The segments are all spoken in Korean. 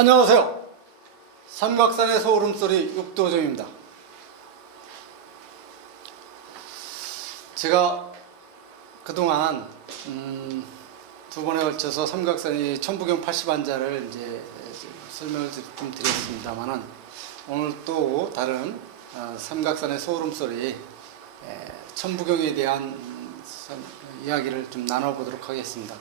안녕하세요. 삼각산의 소울음소리 육도정입니다. 제가 그동안 두 번에 걸쳐서 삼각산의 천부경 80안자를 이제 설명을 좀 드렸습니다만은 오늘 또 다른 삼각산의 소울음소리 천부경에 대한 이야기를 좀 나눠보도록 하겠습니다.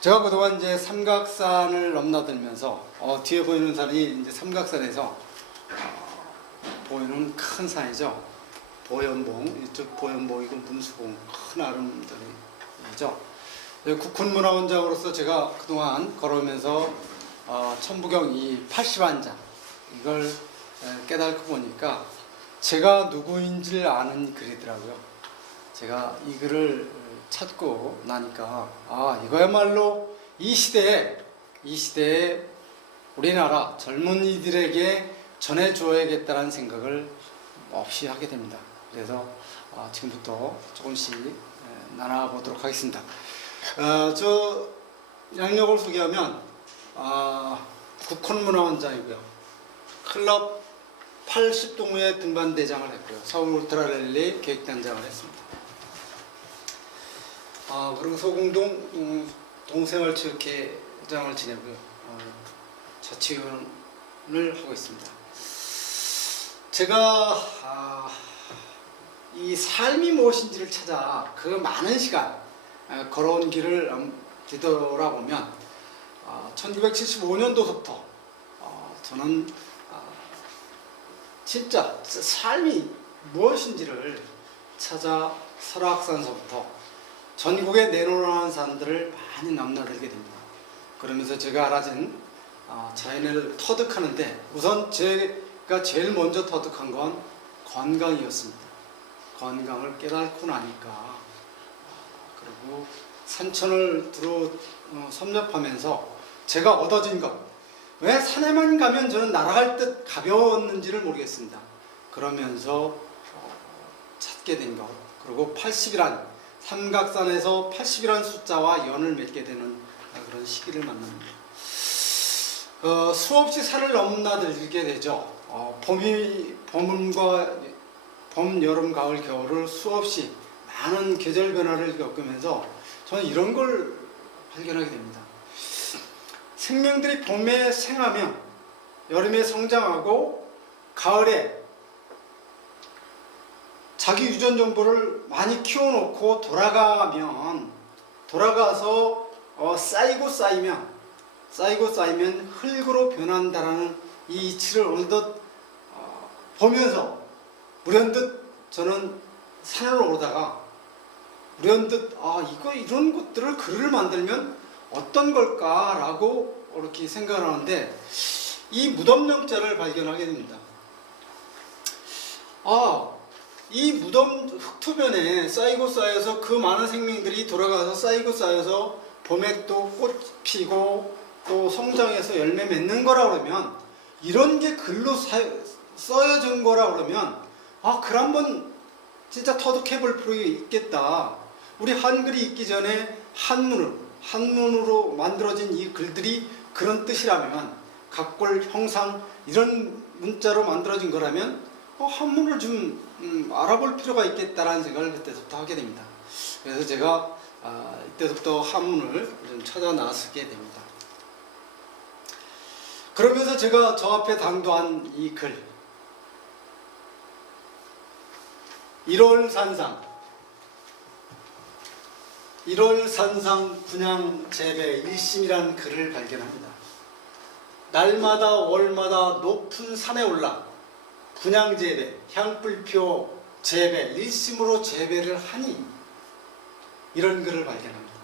제가 그동안 이제 삼각산을 넘나들면서 뒤에 보이는 산이 이제 삼각산에서 보이는 큰 산이죠. 보현봉, 이쪽 보현봉이고 문수봉, 큰 아름다리죠. 국군문화원장으로서 제가 그동안 걸어오면서 천부경 이 80안자 이걸 깨닫고 보니까 제가 누구인지를 아는 글이더라고요. 제가 이 글을 찾고 나니까 이거야말로 이 시대에 우리나라 젊은이들에게 전해줘야겠다는 생각을 없이 하게 됩니다. 그래서 지금부터 조금씩 나눠보도록 하겠습니다. 저 양력을 소개하면 국헌문화원장이고요. 클럽 80동호회 등반대장을 했고요. 서울 울트라랠리 계획단장을 했습니다. 그리고 소공동 동생활체육회장을 지내고요. 자치위원을 하고 있습니다. 제가 이 삶이 무엇인지를 찾아 그 많은 시간 걸어온 길을 뒤돌아보면 1975년도부터 저는 진짜 삶이 무엇인지를 찾아 설악산서부터 전국에 내놓으라는 산들을 많이 넘나들게 됩니다. 그러면서 제가 알아진 자연을 터득하는데 우선 제가 제일 먼저 터득한 건 건강이었습니다. 건강을 깨닫고 나니까 그리고 산천을 섭렵하면서 제가 얻어진 것, 왜 산에만 가면 저는 날아갈 듯 가벼웠는지를 모르겠습니다. 그러면서 찾게 된 것, 그리고 80이란 삼각산에서 80이라는 숫자와 연을 맺게 되는 그런 시기를 만납니다. 수없이 산을 넘나들게 되죠. 봄, 여름, 가을, 겨울을 수없이 많은 계절 변화를 겪으면서 저는 이런 걸 발견하게 됩니다. 생명들이 봄에 생하며 여름에 성장하고 가을에 자기 유전 정보를 많이 키워놓고 돌아가서 쌓이고 쌓이면 흙으로 변한다라는 이 이치를 어느덧 보면서 불현듯 저는 산을 오르다가 불현듯 이런 것들을 글을 만들면 어떤 걸까라고 이렇게 생각을 하는데 이 무덤령자를 발견하게 됩니다. 이 무덤 흙투변에 쌓이고 쌓여서 그 많은 생명들이 돌아가서 쌓이고 쌓여서 봄에 또 꽃 피고 또 성장해서 열매 맺는 거라 그러면 이런 게 글로 써여진 거라 그러면 글 한번 진짜 터득해 볼 필요가 있겠다. 우리 한글이 있기 전에 한문으로 만들어진 이 글들이 그런 뜻이라면 각골 형상 이런 문자로 만들어진 거라면 한문을 좀 알아볼 필요가 있겠다라는 생각을 그때부터 하게 됩니다. 그래서 제가 이때부터 한문을 좀 찾아 나서게 됩니다. 그러면서 제가 저 앞에 당도한 이 글 1월 산상 분양 재배 일심이라는 글을 발견합니다. 날마다 월마다 높은 산에 올라 분양 재배, 향불표 재배, 일심으로 재배를 하니 이런 글을 발견합니다.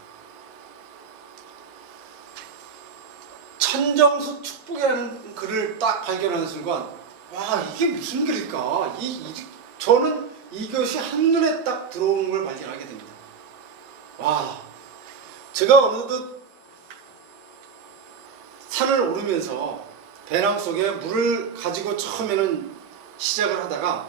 천정수 축복이라는 글을 딱 발견하는 순간 이게 무슨 글일까? 저는 이것이 한눈에 딱 들어오는 걸 발견하게 됩니다. 제가 어느덧 산을 오르면서 배낭 속에 물을 가지고 처음에는 시작을 하다가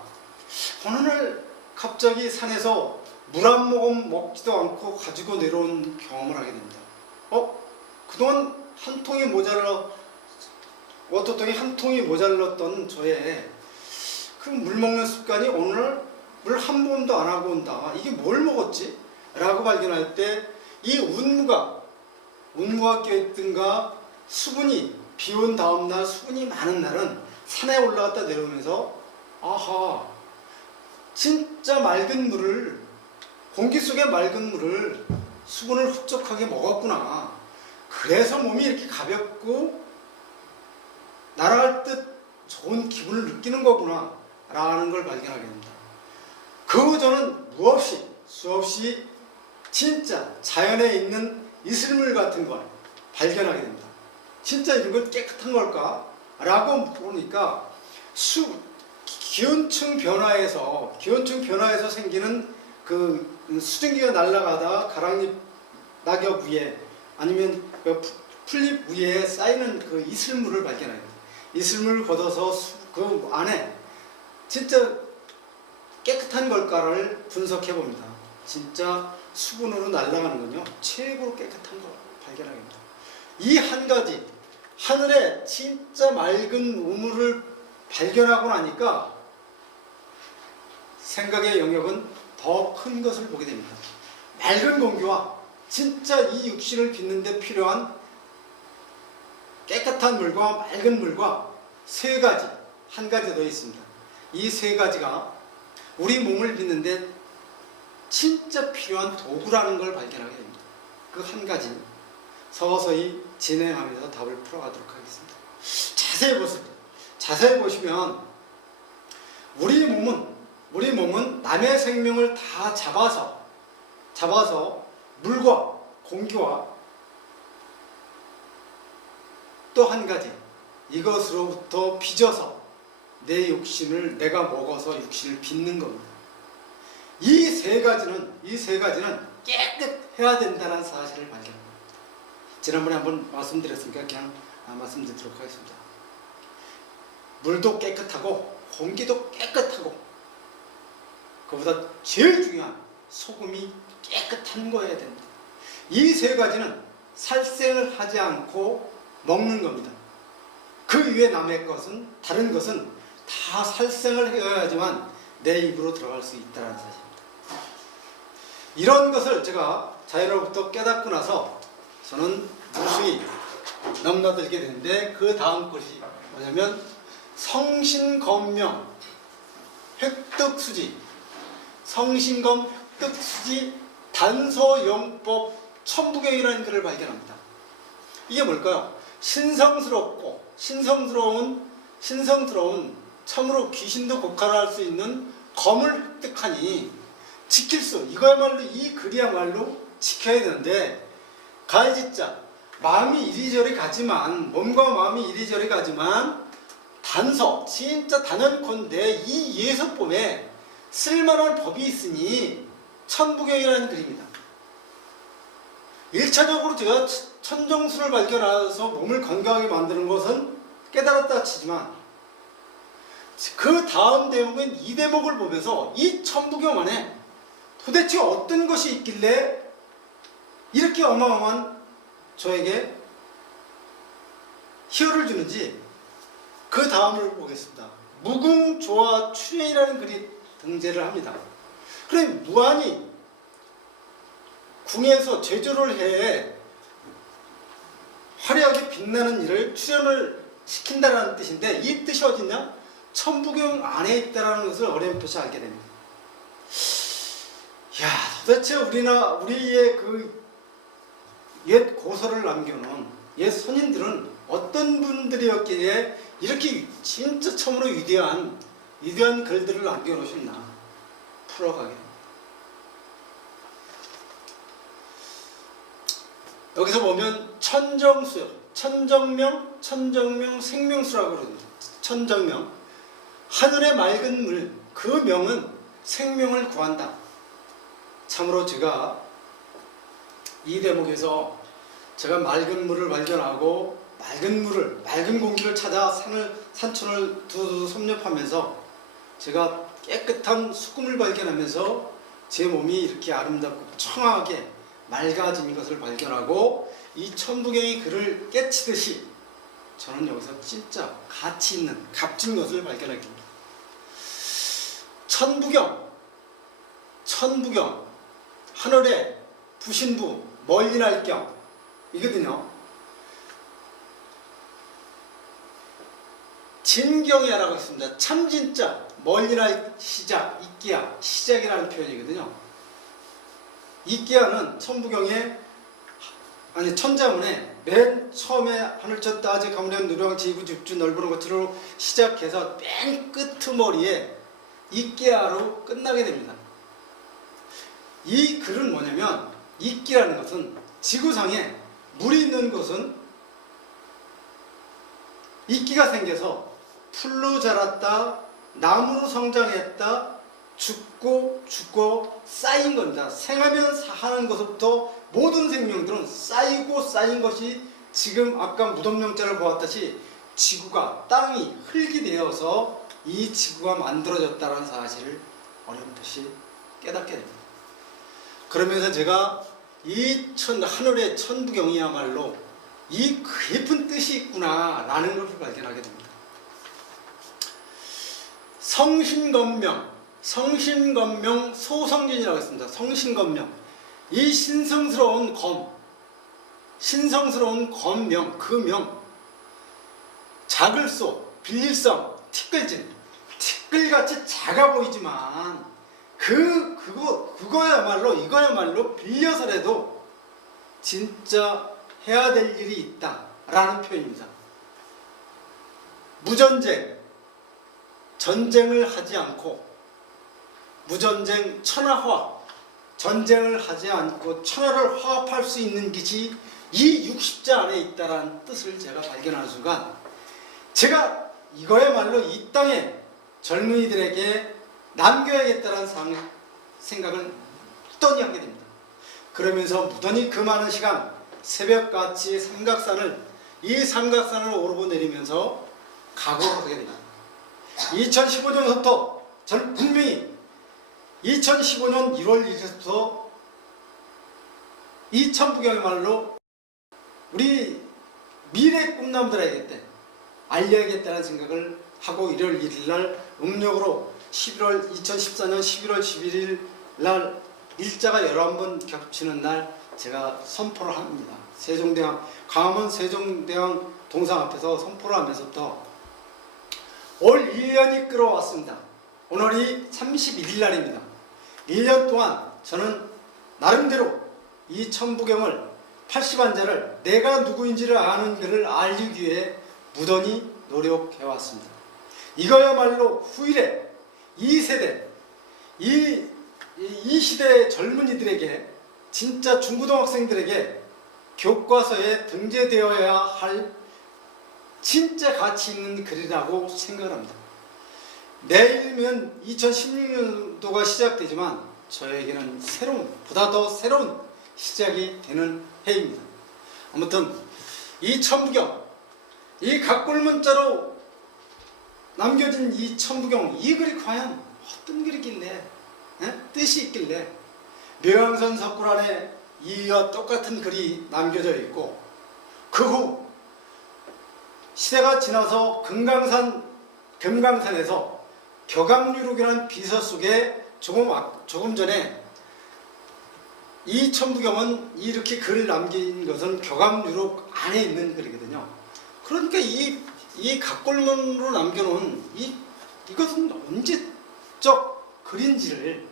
어느 날 갑자기 산에서 물 한 모금 먹지도 않고 가지고 내려온 경험을 하게 됩니다. 그동안 한 통의 모자라 워터통이 한 통이 모자랐던 저의 그 물 먹는 습관이 오늘 물 한 번도 안 하고 온다. 이게 뭘 먹었지? 라고 발견할 때 이 운무가 껴있든가 수분이 비 온 다음날 수분이 많은 날은 산에 올라갔다 내려오면서 아하, 진짜 맑은 물을, 공기 속의 맑은 물을 수분을 흡족하게 먹었구나. 그래서 몸이 이렇게 가볍고 날아갈 듯 좋은 기분을 느끼는 거구나 라는 걸 발견하게 됩니다. 그 후 저는 수없이 진짜 자연에 있는 이슬물 같은 걸 발견하게 됩니다. 진짜 이런 건 깨끗한 걸까? 라고 보니까 기온층 변화에서 생기는 그 수증기가 날아가다 가랑잎 낙엽 위에 아니면 그 풀잎 위에 쌓이는 그 이슬물을 발견해요. 이슬물을 걷어서 그 안에 진짜 깨끗한 걸까를 분석해 봅니다. 진짜 수분으로 날아가는군요. 최고로 깨끗한 걸 발견하게 됩니다. 이 한 가지 하늘에 진짜 맑은 우물을 발견하고 나니까 생각의 영역은 더 큰 것을 보게 됩니다. 맑은 공기와 진짜 이 육신을 빚는 데 필요한 깨끗한 물과 맑은 물과 세 가지, 한 가지 더 있습니다. 이 세 가지가 우리 몸을 빚는데 진짜 필요한 도구라는 걸 발견하게 됩니다. 그 한 가지 서서히 진행하면서 답을 풀어가도록 하겠습니다. 자세히 보시면 우리 몸은 남의 생명을 다 잡아서 물과 공기와 또 한 가지 이것으로부터 빚어서 내 육신을 내가 먹어서 육신을 빚는 겁니다. 이 세 가지는 깨끗해야 된다는 사실을 발견합니다. 지난번에 한번 말씀드렸으니까 그냥 말씀드리도록 하겠습니다. 물도 깨끗하고 공기도 깨끗하고 그보다 제일 중요한 소금이 깨끗한 거여야 됩니다. 이 세 가지는 살생을 하지 않고 먹는 겁니다. 그 위에 남의 것은 다른 것은 다 살생을 해야지만 내 입으로 들어갈 수 있다는 사실입니다. 이런 것을 제가 자유로부터 깨닫고 나서 저는 무수히 넘나들게 되는데 그 다음 것이 뭐냐면 성신검명 획득수지 단서용법 천부경이라는 글을 발견합니다. 이게 뭘까요? 신성스러운 참으로 귀신도 곡할할 수 있는 검을 획득하니 이거야말로 이 글이야말로 지켜야 되는데 가해짓자 마음이 이리저리 가지만 몸과 마음이 이리저리 가지만 단서 진짜 단연컨대 이 예서법에 쓸만한 법이 있으니 천부경이라는 글입니다. 1차적으로 제가 천정수를 발견해서 몸을 건강하게 만드는 것은 깨달았다 치지만 그 다음 대목인 이 대목을 보면서 이 천부경 안에 도대체 어떤 것이 있길래 이렇게 어마어마한 저에게 희열을 주는지 그 다음을 보겠습니다. 무궁조화 출현이라는 글이 등재를 합니다. 그래 무한히 궁에서 제조를 해 화려하게 빛나는 일을 출현을 시킨다는 뜻인데 이 뜻이 어딨냐? 천부경 안에 있다는 것을 어렴풋이 알게 됩니다. 도대체 우리의 그 옛 고서를 남겨놓은 옛 선인들은 어떤 분들이었기에 이렇게 진짜 참으로 위대한 글들을 남겨놓으셨나 풀어가게 됩니다. 여기서 보면 천정명 생명수라고 그럽니다. 천정명 하늘의 맑은 물, 그 명은 생명을 구한다. 참으로 제가 이 대목에서 제가 맑은 물을 발견하고 맑은 공기를 찾아 산천을 두두 섭렵하면서 제가 깨끗한 수금을 발견하면서 제 몸이 이렇게 아름답고 청하게 맑아진 것을 발견하고 이 천부경의 글을 깨치듯이 저는 여기서 진짜 가치 있는 값진 것을 발견하게 됩니다. 천부경, 하늘에 부신부, 멀리 날 경, 이거든요. 진경이야라고 있습니다. 참 진짜, 멀리 날 시작, 이끼야, 시작이라는 표현이거든요. 이끼야는 천자문에 맨 처음에 하늘천 따지 가무련 누령 지구 집주 넓은 것으로 시작해서 맨 끄트머리에 이끼야로 끝나게 됩니다. 이 글은 뭐냐면, 이끼라는 것은 지구상에 물이 있는 곳은 이끼가 생겨서 풀로 자랐다, 나무로 성장했다, 죽고 쌓인 겁니다. 생하면 사하는 것부터 모든 생명들은 쌓이고 쌓인 것이 지금 아까 무덤명자를 보았듯이 지구가, 땅이 흙이 되어서 이 지구가 만들어졌다는 사실을 어렴풋이 깨닫게 됩니다. 그러면서 제가 이 하늘의 천부경이야말로 이 깊은 뜻이 있구나 라는 것을 발견하게 됩니다. 성신건명, 소성진이라고 했습니다. 성신건명, 이 신성스러운 검명, 그 명, 작을소, 빌릴성, 티끌같이 작아 보이지만 이거야말로 빌려서라도 진짜 해야 될 일이 있다라는 표현입니다. 무전쟁, 전쟁을 하지 않고 무전쟁, 천하화, 전쟁을 하지 않고 천하를 화합할 수 있는 것이 이 60자 안에 있다라는 뜻을 제가 발견하는 순간 제가 이거야말로 이 땅에 젊은이들에게 남겨야겠다는 생각을 무던히 하게 됩니다. 그러면서 무던히 그 많은 시간 새벽같이 이 삼각산을 오르고 내리면서 각오를 하게 됩니다. 2015년부터 저는 분명히 2015년 1월 1일부터 이 천부경이야말로 우리 미래 꿈나무들에게 알려야겠다는 생각을 하고 1월 1일 날 음력으로 2014년 11월 11일 날 일자가 11번 겹치는 날 제가 선포를 합니다. 광화문 세종대왕 동상 앞에서 선포를 하면서부터 올 1년이 끌어왔습니다. 오늘이 31일 날입니다. 1년 동안 저는 나름대로 이 천부경을 80한자를 내가 누구인지를 아는 것을 알기 위해 무던히 노력해왔습니다. 이거야말로 후일에 이 세대, 이 시대의 젊은이들에게, 진짜 중고등학생들에게 교과서에 등재되어야 할 진짜 가치 있는 글이라고 생각을 합니다. 내일이면 2016년도가 시작되지만 저에게는 보다 더 새로운 시작이 되는 해입니다. 아무튼 이 천부경, 이 각골문자로 남겨진 이 천부경, 이 글이 과연 어떤 글이길래, 뜻이 있길래 묘양선 석굴 안에 이와 똑같은 글이 남겨져 있고, 그 후 시대가 지나서 금강산에서 격앙유록이라는 비서 속에 조금 전에 이 천부경은 이렇게 글을 남긴 것은 격앙유록 안에 있는 글이거든요. 그러니까 이 각골문으로 남겨놓은 이것은 언제적 글인지를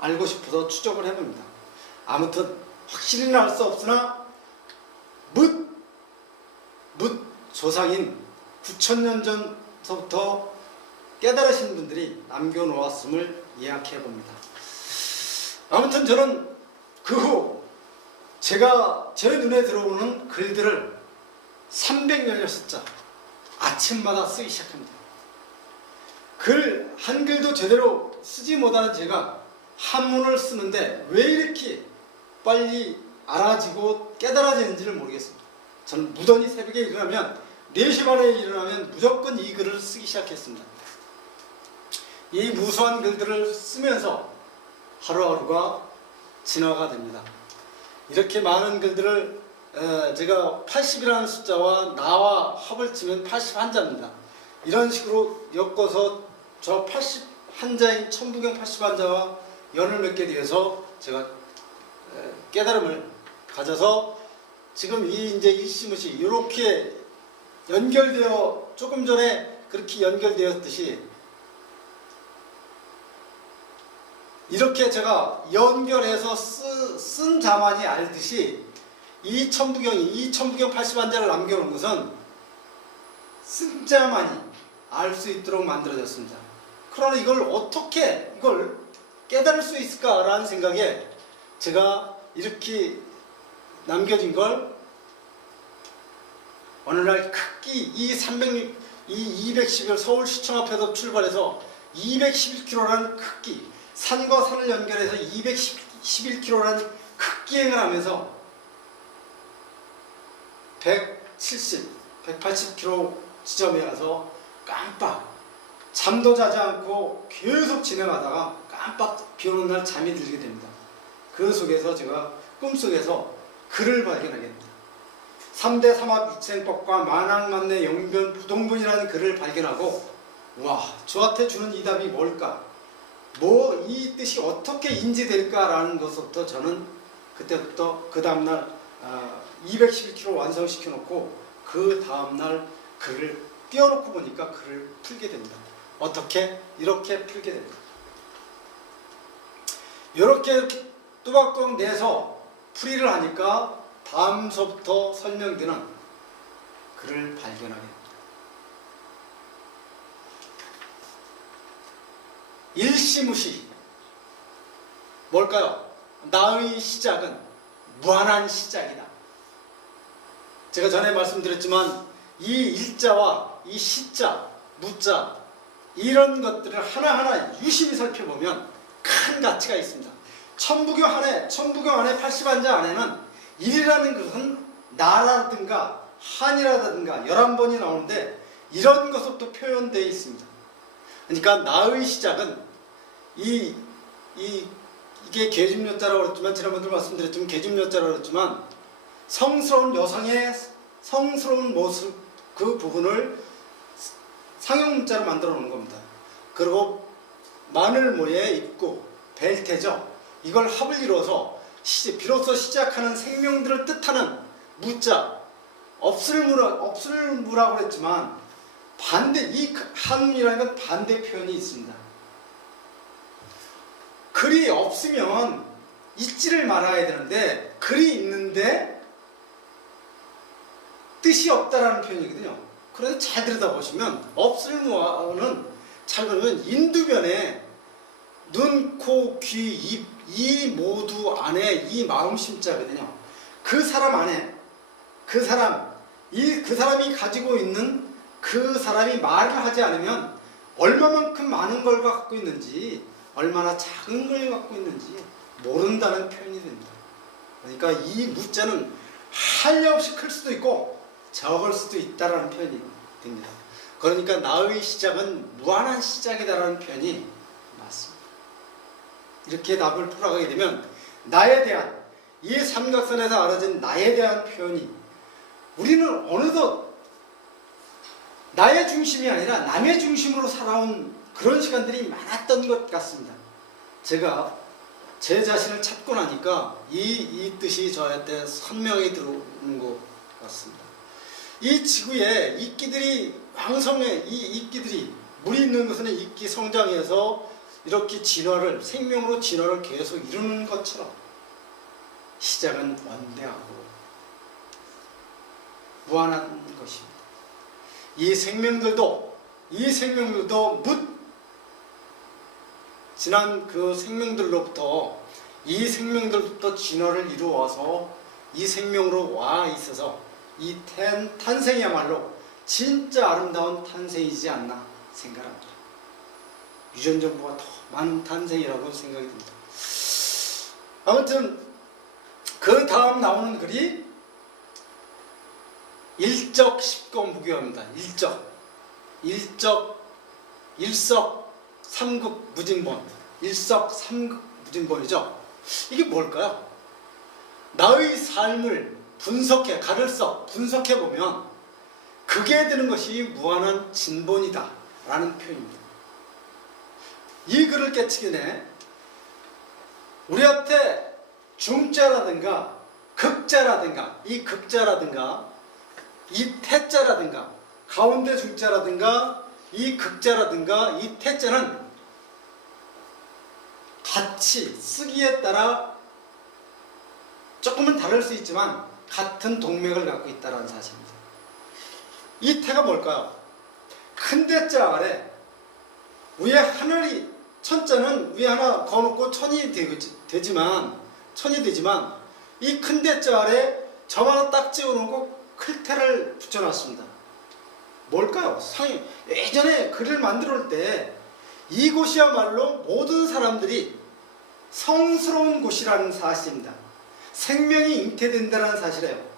알고 싶어서 추적을 해봅니다. 아무튼 확실히는 알 수 없으나 묻 조상인 9,000년 전서부터 깨달으신 분들이 남겨놓았음을 이야기해봅니다. 아무튼 저는 그 후 제가 제 눈에 들어오는 글들을 316자 아침마다 쓰기 시작합니다. 한글도 제대로 쓰지 못하는 제가 한문을 쓰는데 왜 이렇게 빨리 알아지고 깨달아지는지를 모르겠습니다. 저는 무던히 새벽에 일어나면 4시 반에 일어나면 무조건 이 글을 쓰기 시작했습니다. 이 무수한 글들을 쓰면서 하루하루가 진화가 됩니다. 이렇게 많은 글들을 제가 80이라는 숫자와 나와 합을 치면 81자입니다. 이런 식으로 엮어서 저 81자인 천부경 80한자와 연을 맺게 되어서 제가 깨달음을 가져서 지금 이제 일시무시 이렇게 연결되어 조금 전에 그렇게 연결되었듯이 이렇게 제가 연결해서 쓴 자만이 알듯이 이 천부경 80한자를 남겨놓은 것은 쓴 자만이 알 수 있도록 만들어졌습니다. 그러나 이걸 어떻게 이걸 깨달을 수 있을까라는 생각에 제가 이렇게 남겨진 걸 어느 날 크기 이 211 서울시청 앞에서 출발해서 211km라는 크기 산과 산을 연결해서 211km라는 극기행을 하면서 170, 180km 지점에 가서 깜빡 잠도 자지 않고 계속 진행하다가 깜빡 비 오는 날 잠이 들게 됩니다. 그 속에서 제가 꿈속에서 글을 발견하게 됩니다. 3대 삼합육생법과 만학만내 영변 부동분이라는 글을 발견하고 와, 저한테 주는 이 답이 뭘까? 뭐 이 뜻이 어떻게 인지될까라는 것부터 저는 그때부터 그 다음날 211km 완성시켜 놓고 그 다음날 글을 띄워놓고 보니까 글을 풀게 됩니다. 어떻게? 이렇게 풀게 됩니다. 이렇게 또박또박 내서 풀이를 하니까 다음서부터 설명되는 글을 발견하게 됩니다. 일시무시 뭘까요? 나의 시작은 무한한 시작이다. 제가 전에 말씀드렸지만 이 일자와 이 시자, 무자 이런 것들을 하나하나 유심히 살펴보면 큰 가치가 있습니다. 천부경 안에 80한자 안에는 일이라는 것은 나라든가 한이라든가 11번이 나오는데 이런 것부터 표현되어 있습니다. 그러니까 나의 시작은 이게 계집여자라고 그랬지만 지난번에도 말씀드렸지만 계집여자라고 그랬지만 성스러운 여성의 성스러운 모습 그 부분을 상형문자로 만들어 놓은 겁니다. 그리고 마늘 모에 입고 벨테죠. 이걸 합을 이루어서 비로소 시작하는 생명들을 뜻하는 무자 없을 무라고 그랬지만 반대 이 한이라는 건 반대 표현이 있습니다. 글이 없으면 있지를 말아야 되는데 글이 있는데 뜻이 없다라는 표현이거든요. 그래서 잘 들여다보시면 없을 무는 잘 보면 인두변에 눈, 코, 귀, 입 이 모두 안에 이 마음심자거든요. 그 사람 안에 그 사람이 가지고 있는 그 사람이 말을 하지 않으면 얼마만큼 많은 걸 갖고 있는지 얼마나 작은 걸 갖고 있는지 모른다는 표현이 됩니다. 그러니까 이 무자는 한량없이 클 수도 있고 적을 수도 있다라는 표현이 됩니다. 그러니까 나의 시작은 무한한 시작이다라는 표현이 맞습니다. 이렇게 답을 풀어가게 되면 나에 대한 이 삼각선에서 알아진 나에 대한 표현이 우리는 어느덧 나의 중심이 아니라 남의 중심으로 살아온 그런 시간들이 많았던 것 같습니다. 제가 제 자신을 찾고 나니까 이 뜻이 저한테 선명히 들어오는 것 같습니다. 이 지구에 이끼들이 왕성해 이 이끼들이 물이 있는 것은 이끼 성장해서 이렇게 생명으로 진화를 계속 이루는 것처럼 시작은 원대하고 무한한 것입니다. 이 생명들도 지난 그 생명들로부터 이 생명들부터 진화를 이루어서 이 생명으로 와 있어서 이 탄생이야말로 진짜 아름다운 탄생이지 않나 생각합니다. 유전정보가 더 많은 탄생이라고 생각이 듭니다. 아무튼 그 다음 나오는 글이 일적십검부교합니다. 일석 삼극 무진본 일석 삼극 무진본이죠. 이게 뭘까요? 나의 삶을 가를 써 분석해 보면 그게 되는 것이 무한한 진본이다 라는 표현입니다. 이 글을 깨치기 전에 우리한테 중자라든가 극자라든가 이 극자라든가 이 태자라든가 가운데 중자라든가 이 극자라든가 이 태자는 같이 쓰기에 따라 조금은 다를 수 있지만 같은 동맥을 갖고 있다는 사실입니다. 이 태가 뭘까요? 큰 대자 아래 위에 하늘이 천자는 위에 하나 거놓고 천이 되지만 이 큰 대자 아래 점 하나 딱 찍어놓고 클테를 붙여놨습니다. 뭘까요? 예전에 글을 만들어 올 때 이곳이야말로 모든 사람들이 성스러운 곳이라는 사실입니다. 생명이 잉태된다는 사실이에요.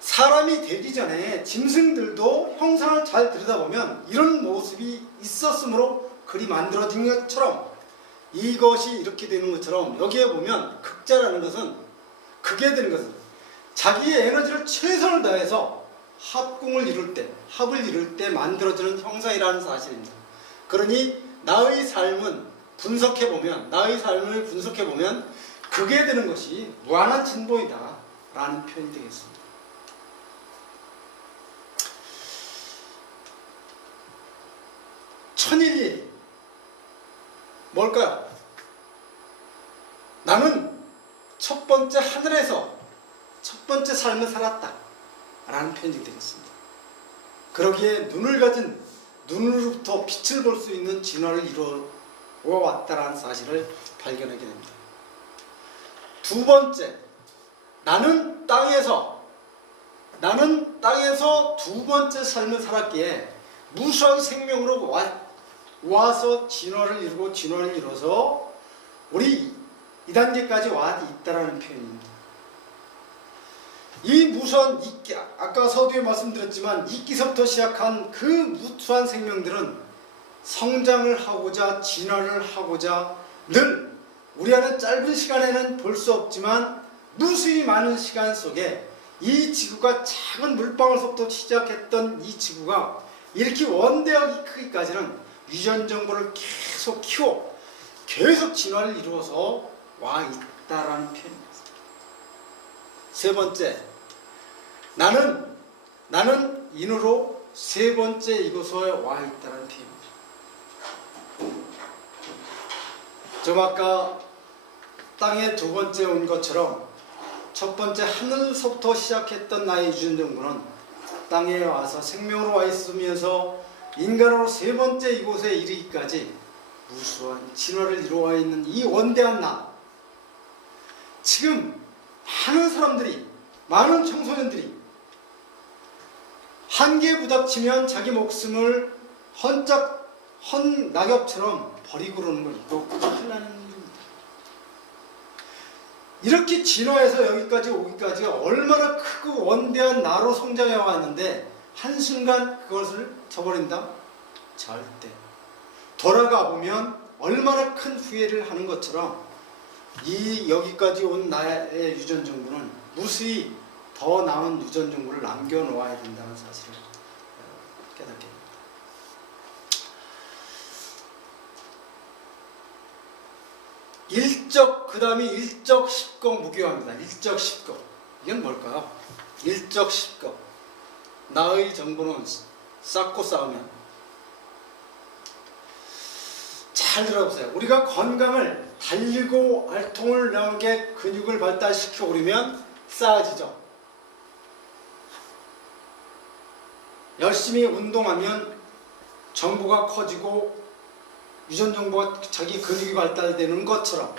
사람이 되기 전에 짐승들도 형상을 잘 들여다보면 이런 모습이 있었으므로 글이 만들어진 것처럼 이것이 이렇게 되는 것처럼 여기에 보면 극자라는 것은 극에 되는 것은 자기의 에너지를 최선을 다해서 합을 이룰 때 만들어지는 형상이라는 사실입니다. 그러니 나의 삶을 분석해보면 극에 되는 것이 무한한 진보이다 라는 표현이 되겠습니다. 천일이 뭘까요? 나는 첫 번째 하늘에서 첫 번째 삶을 살았다 라는 표현이 되겠습니다. 그러기에 눈을 가진 눈으로부터 빛을 볼 수 있는 진화를 이루어 왔다라는 사실을 발견하게 됩니다. 두 번째, 나는 땅에서 두 번째 삶을 살았기에 무수한 생명으로 와서 진화를 이루어서 우리 이 단계까지 와 있다라는 표현입니다. 이 무수한 이끼, 아까 서두에 말씀드렸지만 이끼서부터 시작한 그 무수한 생명들은 성장을 하고자 진화를 하고자 늘 우리 안에 짧은 시간에는 볼 수 없지만 무수히 많은 시간 속에 이 지구가 작은 물방울서부터 시작했던 이 지구가 이렇게 원대하게 크기까지는 유전 정보를 계속 키워 계속 진화를 이루어서 와 있다라는 표현입니다. 세 번째, 나는 인으로 세 번째 이곳에 와 있다는 표현입니다. 좀 아까 땅에 두 번째 온 것처럼 첫 번째 하늘서부터 시작했던 나의 유전정보는 땅에 와서 생명으로 와 있으면서 인간으로 세 번째 이곳에 이르기까지 무수한 진화를 이루어 있는 이 원대한 나. 지금 많은 청소년들이 한계에 부닥치면 자기 목숨을 헌 낙엽처럼 버리고 그러는 거 이거 큰일 나는 일입니다. 이렇게 진화해서 여기까지 오기까지가 얼마나 크고 원대한 나로 성장해 왔는데 한순간 그것을 저버린다? 절대. 돌아가 보면 얼마나 큰 후회를 하는 것처럼 이 여기까지 온 나의 유전 정보는 무수히 더 나은 유전 정보를 남겨놓아야 된다는 사실을 깨닫게 됩니다. 그 다음에 일적 십거 무교합니다. 일적 십거. 이건 뭘까요? 일적 십거. 나의 정보는 쌓고 쌓으면. 잘 들어보세요. 우리가 건강을 달리고 알통을 나오게 근육을 발달시켜 오르면 쌓아지죠. 열심히 운동하면 정보가 커지고 유전 정보가 자기 근육이 발달되는 것처럼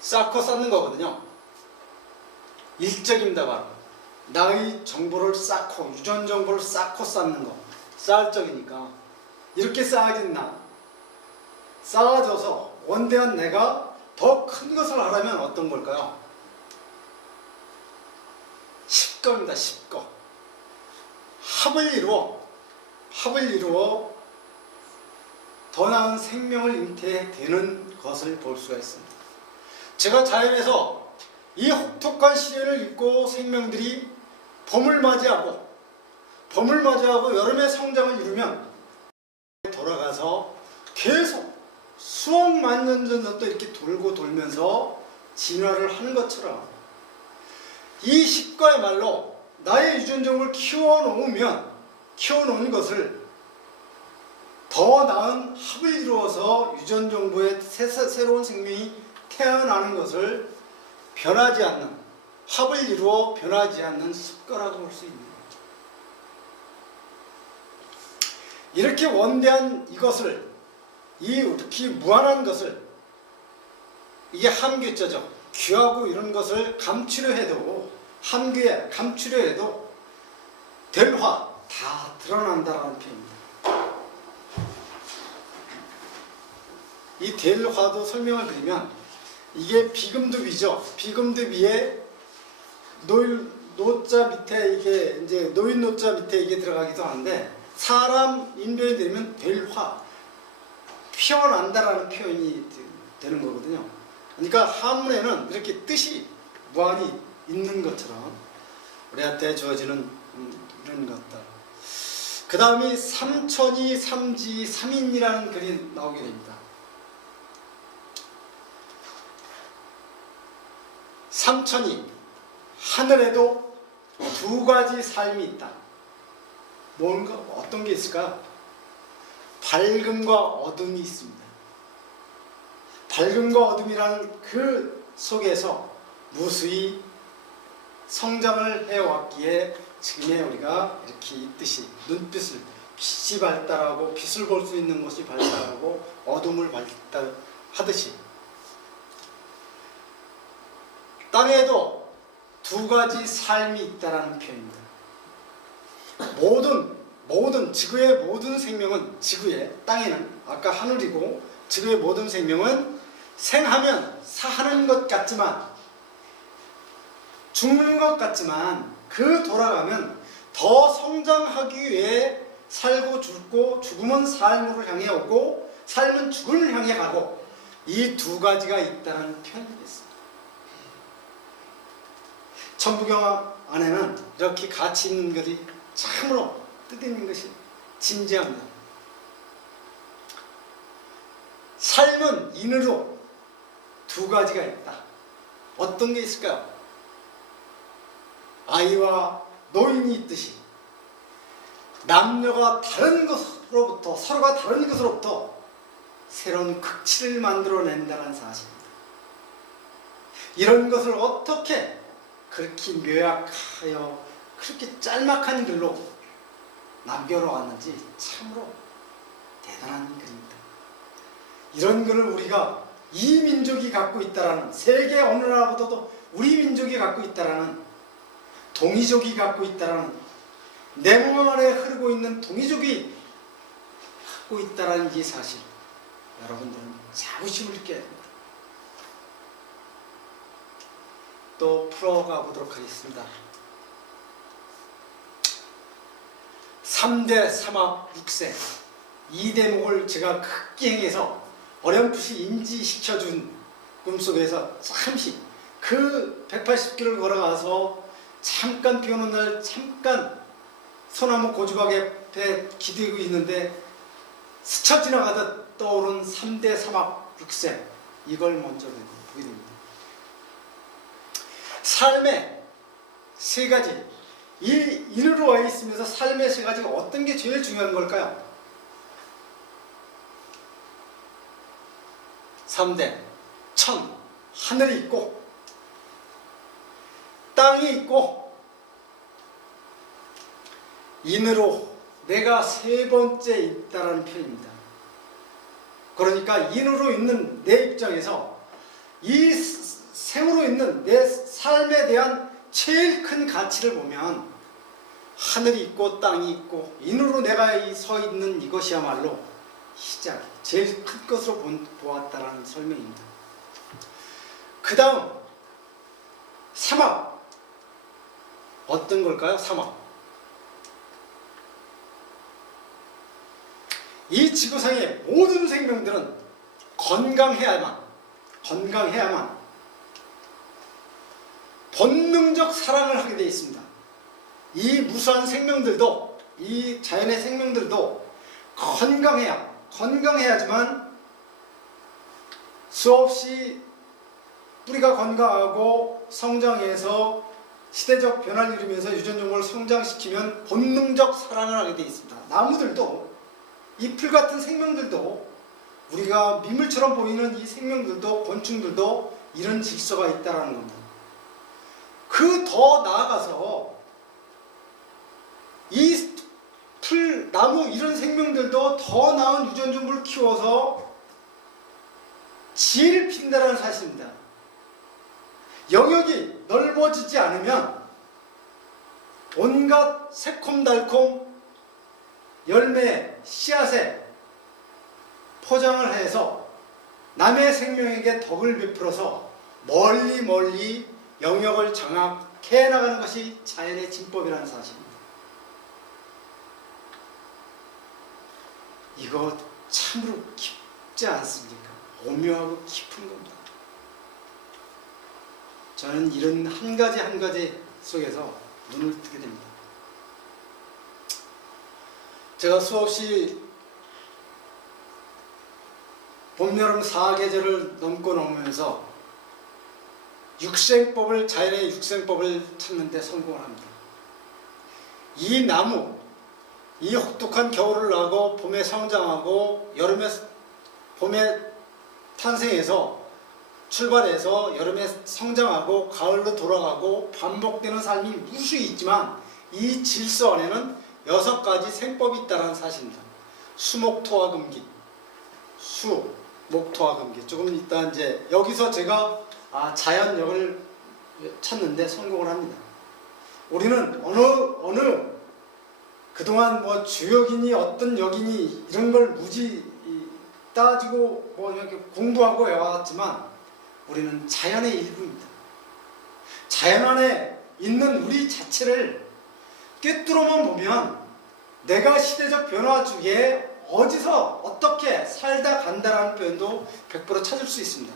쌓고 쌓는 거거든요. 일적입니다. 바로 나의 정보를 쌓고 유전 정보를 쌓고 쌓는 거. 쌓을 적이니까 이렇게 쌓아진 나, 쌓아져서 원대한 내가 더 큰 것을 하려면 어떤 걸까요? 십거입니다. 십거. 합을 이루어 더 나은 생명을 잉태되는 것을 볼 수가 있습니다. 제가 자연에서 이 혹독한 시련을 잊고 생명들이 봄을 맞이하고 여름의 성장을 이루면 돌아가서 계속 수억만 년 전부터 이렇게 돌고 돌면서 진화를 하는 것처럼 이 식과야말로 나의 유전종을 키워놓은 것을 더 나은 합을 이루어서 유전종부에 새로운 생명이 태어나는 것을 합을 이루어 변하지 않는 습관이라고 볼 수 있는 거예요. 이렇게 원대한 이것을, 이렇게 무한한 것을, 이게 함교자죠. 귀하고 이런 것을 감추려 해도, 함교에 감추려 해도 될화 다 드러난다라는 표현입니다. 이 될화도 설명을 드리면 이게 비금두비죠. 비금두비에 노자 밑에 이게 이제 노인 노자 밑에 이게 들어가기도 하는데 사람 인변이 되면 될화 피어난다라는 표현이 되는 거거든요. 그러니까 한문에는 이렇게 뜻이 무한히 있는 것처럼 우리한테 주어지는 이런 것들. 그 다음이 삼천이 삼지 삼인이라는 글이 나오게 됩니다. 삼천이 하늘에도 두 가지 삶이 있다. 뭔가 어떤 게 있을까요? 밝음과 어둠이 있습니다. 밝음과 어둠이라는 그 속에서 무수히 성장을 해왔기에 지금의 우리가 이렇게 있듯이 눈빛을 빛이 발달하고 빛을 볼 수 있는 것이 발달하고 어둠을 발달하듯이 땅에도 두 가지 삶이 있다라는 표현입니다. 모든 지구의 모든 생명은 땅에는 아까 하늘이고 지구의 모든 생명은 생하면 사하는 것 같지만 죽는 것 같지만 그 돌아가면 더 성장하기 위해 살고 죽고 죽음은 삶으로 향해 오고 삶은 죽음을 향해 가고 이 두 가지가 있다는 표현이 있습니다. 천부경 안에는 이렇게 가치 있는 것이 참으로 뜻있는 것이 진지합니다. 삶은 인으로 두 가지가 있다. 어떤 게 있을까요? 아이와 노인이 있듯이 남녀가 다른 것으로부터 서로가 다른 것으로부터 새로운 극치를 만들어낸다는 사실입니다. 이런 것을 어떻게 그렇게 묘약하여 그렇게 짤막한 글로 남겨놓았는지 참으로 대단한 글입니다. 이런 글을 우리가 이 민족이 갖고 있다라는, 세계 어느 나라보다도 우리 민족이 갖고 있다라는, 동이족이 갖고 있다라는, 내 몸 안에 흐르고 있는 동이족이 갖고 있다라는 이 사실, 여러분들은 자부심을 느껴야 됩니다. 또 풀어가 보도록 하겠습니다. 3대 삼합 6세 이 대목을 제가 극기행해서 어렴풋이 인지시켜준 꿈속에서 잠시 그 180km를 걸어가서 잠깐 비 오는 날 잠깐 소나무 고주박에 기대고 있는데 스쳐 지나가듯 떠오른 3대 삼합 6세 이걸 먼저 보게 됩니다. 삶의 세 가지, 이 인으로 와 있으면서 삶의 세 가지가 어떤 게 제일 중요한 걸까요? 3대 천, 하늘이 있고 땅이 있고 인으로 내가 세 번째 있다라는 표현입니다. 그러니까 인으로 있는 내 입장에서 이 생으로 있는 내 삶에 대한 제일 큰 가치를 보면 하늘이 있고 땅이 있고 인으로 내가 서 있는 이것이야말로 시작, 제일 큰 것으로 보았다라는 설명입니다. 그 다음 삼합 어떤 걸까요? 삼합 이 지구상의 모든 생명들은 건강해야만 본능적 사랑을 하게 되어 있습니다. 이 무수한 생명들도, 이 자연의 생명들도 건강해야지만 수없이 뿌리가 건강하고 성장해서 시대적 변화를 이루면서 유전종을 성장시키면 본능적 사랑을 하게 되어 있습니다. 나무들도, 이 풀 같은 생명들도, 우리가 미물처럼 보이는 이 생명들도, 곤충들도 이런 질서가 있다는 겁니다. 그 더 나아가서 이 풀, 나무 이런 생명들도 더 나은 유전종을 키워서 지혜를 핀다는 사실입니다. 영역이 넓어지지 않으면 온갖 새콤달콤 열매, 씨앗에 포장을 해서 남의 생명에게 덕을 베풀어서 멀리 영역을 장악해 나가는 것이 자연의 진법이라는 사실입니다. 이거 참으로 깊지 않습니까? 오묘하고 깊은 겁니다. 저는 이런 한 가지 속에서 눈을 뜨게 됩니다. 제가 수없이 봄, 여름 4계절을 넘고 넘으면서 자연의 육생법을 찾는 데 성공을 합니다. 이 나무, 이 혹독한 겨울을 나고 봄에 성장하고 봄에 탄생해서 출발해서 여름에 성장하고 가을로 돌아가고 반복되는 삶이 무수히 있지만 이 질서 안에는 6가지 생법이 있다는 사실입니다. 수목토화금기, 목토화금기. 조금 이따 이제 여기서 제가 자연역을 찾는데 성공을 합니다. 우리는 어느 그동안 뭐 주역이니 어떤 역이니 이런 걸 무지 따지고 뭐 이렇게 공부하고 해왔지만 우리는 자연의 일부입니다. 자연 안에 있는 우리 자체를 꿰뚫어만 보면 내가 시대적 변화 중에 어디서 어떻게 살다 간다라는 표현도 100% 찾을 수 있습니다.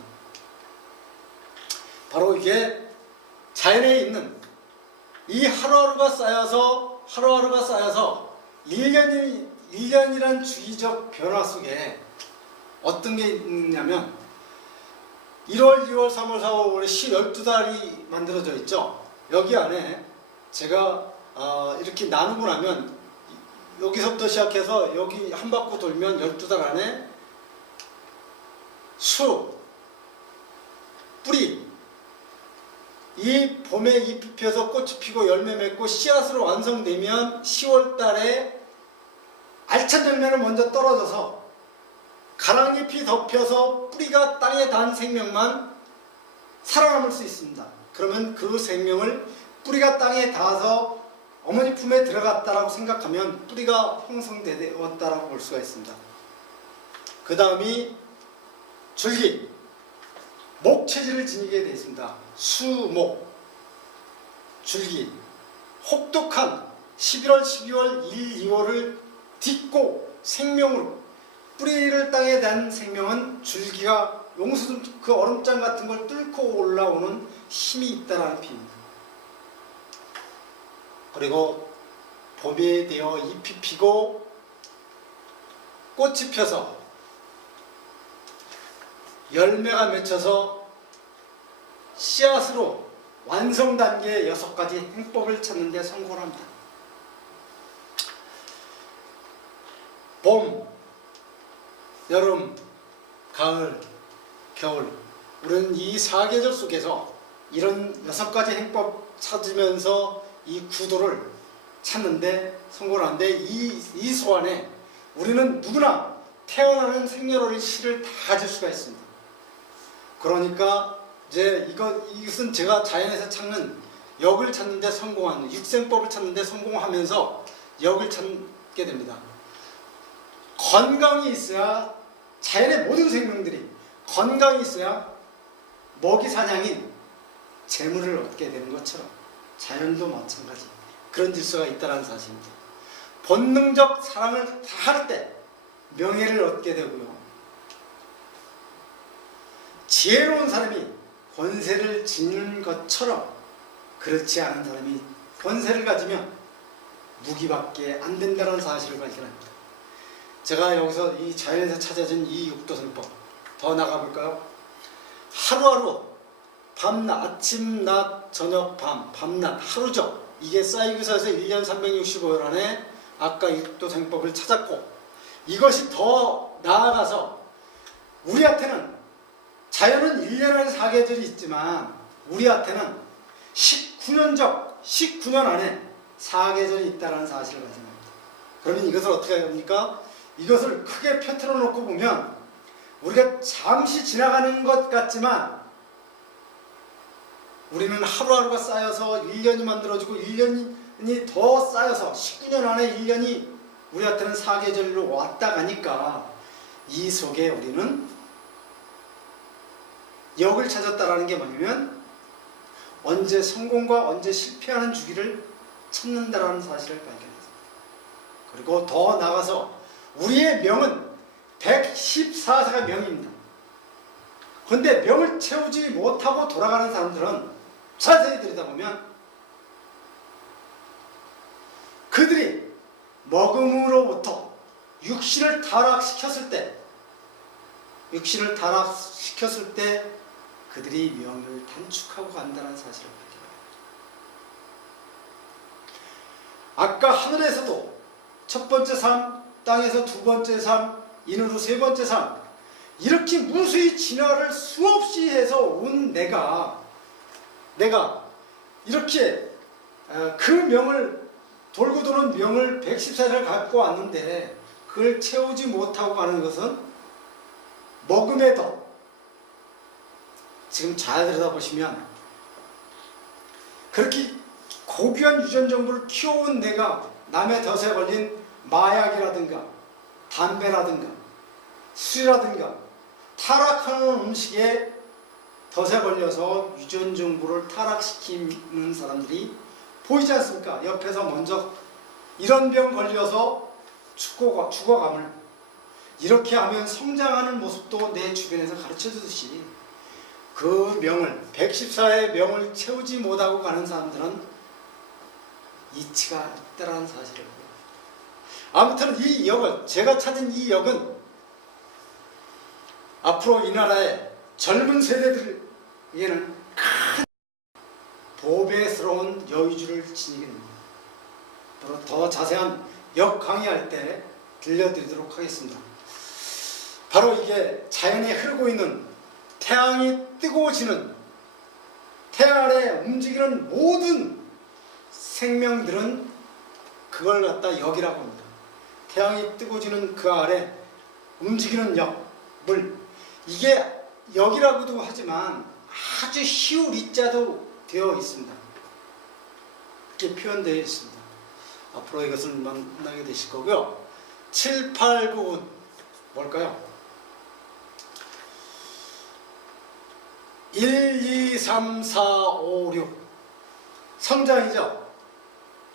바로 이게 자연에 있는 이 하루하루가 쌓여서 1년이란 주기적 변화 속에 어떤 게 있냐면 1월, 2월, 3월, 4월, 5월 12달이 만들어져 있죠. 여기 안에 제가 이렇게 나누고 나면 여기서부터 시작해서 여기 한 바퀴 돌면 12달 안에 뿌리, 이 봄에 잎이 펴서 꽃이 피고 열매 맺고 씨앗으로 완성되면 10월 달에 알찬 열매를 먼저 떨어져서 가랑잎이 덮여서 뿌리가 땅에 닿은 생명만 살아남을 수 있습니다. 그러면 그 생명을 뿌리가 땅에 닿아서 어머니 품에 들어갔다라고 생각하면 뿌리가 형성되었다라고 볼 수가 있습니다. 그 다음이 줄기, 목체질을 지니게 되어 있습니다. 수목, 줄기, 혹독한 11월, 12월, 1, 2월을 딛고 생명으로 뿌리를 땅에 댄 생명은 줄기가 용수 그 얼음장 같은 걸 뚫고 올라오는 힘이 있다라는 표현입니다. 그리고 봄이 되어 잎이 피고 꽃이 펴서 열매가 맺혀서 씨앗으로 완성 단계의 6가지 행법을 찾는 데 성공을 합니다. 봄, 여름, 가을, 겨울. 우리는 이 4계절 속에서 이런 6가지 행법 찾으면서 이 구도를 찾는데 성공을 하는데 이 소안에 우리는 누구나 태어나는 생년월일 시를 다 가질 수가 있습니다. 그러니까 이제 이것은 제가 자연에서 찾는 역을 찾는데 성공한 육생법을 찾는데 성공하면서 역을 찾게 됩니다. 건강이 있어야 자연의 모든 생명들이 건강이 있어야 먹이 사냥인 재물을 얻게 되는 것처럼 자연도 마찬가지 그런 질서가 있다는 사실입니다. 본능적 사랑을 다 할 때 명예를 얻게 되고요. 지혜로운 사람이 권세를 지니는 것처럼 그렇지 않은 사람이 권세를 가지면 무기밖에 안 된다는 사실을 발견합니다. 제가 여기서 이 자연에서 찾아진 이 육도생법 더 나가볼까요? 하루하루 밤낮, 아침, 낮, 저녁, 밤, 밤낮, 하루죠. 이게 사이구사에서 1년 365일 안에 아까 육도생법을 찾았고, 이것이 더 나아가서 우리한테는 자연은 1년에 4계절이 있지만 우리한테는 19년 안에 4계절이 있다는 사실을 발견합니다. 그러면 이것을 어떻게 합니까? 이것을 크게 펴트려 놓고 보면 우리가 잠시 지나가는 것 같지만 우리는 하루하루가 쌓여서 1년이 만들어지고 1년이 더 쌓여서 19년 안에 1년이 우리한테는 4계절로 왔다 가니까 이 속에 우리는 역을 찾았다라는 게 뭐냐면 언제 성공과 언제 실패하는 주기를 찾는다라는 사실을 발견했습니다. 그리고 더 나아가서 우리의 명은 114세가 명입니다. 그런데 명을 채우지 못하고 돌아가는 사람들은 자세히 들여다보면 그들이 먹음으로부터 육신을 타락시켰을 때 그들이 명을 단축하고 간다는 사실을 발견합니다. 아까 하늘에서도 첫 번째 삶, 땅에서 두 번째 삶, 인으로 세 번째 삶, 이렇게 무수히 진화를 수없이 해서 온 내가 이렇게 그 명을 돌고 도는 명을 114세를 갖고 왔는데 그걸 채우지 못하고 가는 것은 먹음에 더 지금 잘 들여다보시면 그렇게 고귀한 유전정보를 키워온 내가 남의 덫에 걸린 마약이라든가 담배라든가 술이라든가 타락하는 음식에 덫에 걸려서 유전정보를 타락시키는 사람들이 보이지 않습니까? 옆에서 먼저 이런 병 걸려서 죽어감을 이렇게 하면 성장하는 모습도 내 주변에서 가르쳐주듯이 그 명을 114의 명을 채우지 못하고 가는 사람들은 이치가 있다라는 사실을 아무튼 이 역을 제가 찾은 이 역은 앞으로 이 나라의 젊은 세대들에게는 큰 보배스러운 여유주를 지니게 됩니다. 더 자세한 역 강의할 때 들려드리도록 하겠습니다. 바로 이게 자연에 흐르고 있는 태양이 뜨고 지는 태양 아래 움직이는 모든 생명들은 그걸 갖다 역이라고 합니다. 태양이 뜨고 지는 그 아래 움직이는 역, 물, 이게 역이라고도 하지만 아주 희우 리자도 되어 있습니다. 이렇게 표현되어 있습니다. 앞으로 이것을 만나게 되실 거고요. 7, 8, 9은 뭘까요? 1, 2, 3, 4, 5, 6 성장이죠.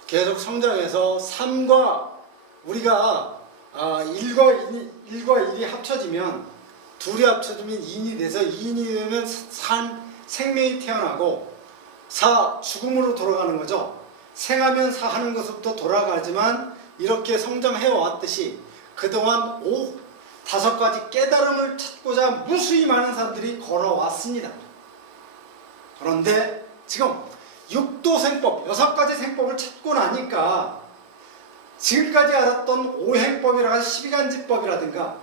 계속 성장해서 3과 우리가 1과 1이 합쳐지면 둘이 합쳐지면 2인이 돼서 2인이 되면 3 생명이 태어나고 4 죽음으로 돌아가는 거죠. 생하면 사하는 것부터 돌아가지만 이렇게 성장해 왔듯이 그동안 5가지 깨달음을 찾고자 무수히 많은 사람들이 걸어왔습니다. 그런데 지금 육도생법 6가지 생법을 찾고 나니까 지금까지 알았던 오행법이라든가 12간지법이라든가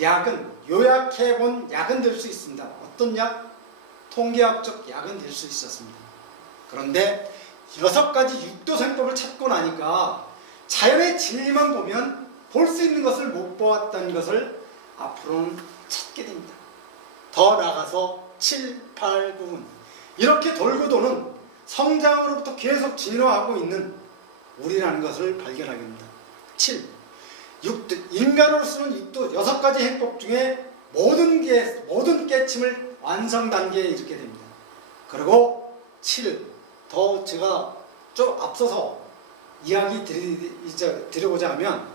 약은 요약해본 약은 될 수 있습니다. 어떤 약? 통계학적 약은 될 수 있었습니다. 그런데 6가지 육도생법을 찾고 나니까 자연의 진리만 보면 볼 수 있는 것을 못 보았다는 것을 앞으로는 찾게 됩니다. 더 나아가서 7, 8, 9은 이렇게 돌고 도는 성장으로부터 계속 진화하고 있는 우리라는 것을 발견하게 됩니다. 7. 인간으로서는 6가지 행법 중에 모든 깨침을 완성 단계에 이르게 됩니다. 그리고 7. 더 제가 좀 앞서서 이야기 드리고자 하면